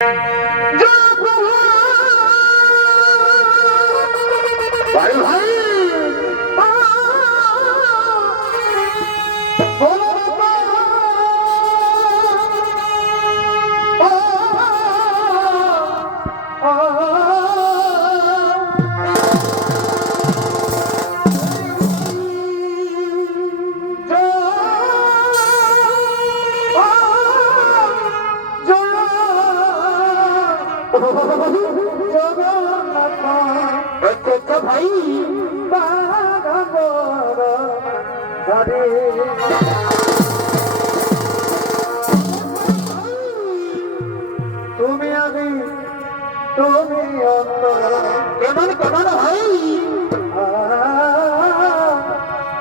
ভাই ভাই ভাই তুমি আমি তুমি কেমন কেমন ভাই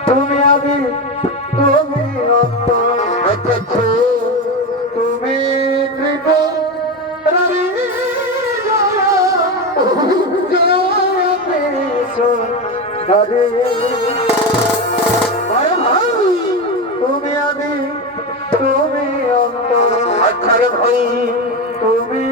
তুমি আমি তুমি তুমি তুমি আমি তুমি অক্ষরে ভাই তুমি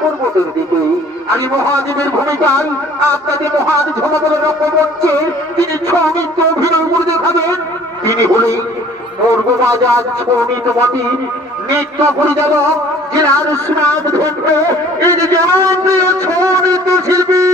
পর্বতের দিকে আমি মহাদেবের ভূমিকায় আপনাদের মহাদেব বলে লক্ষ্য করছে তিনি ছমিত্র অভিনয় করে দেখাবেন। তিনি হলেন পূর্ববাজার ছমিত মাটির নৃত্য পরিচালক জেলার সুনাম ধন্য এই যে জনপ্রিয় ছৌ নৃত্য শিল্পী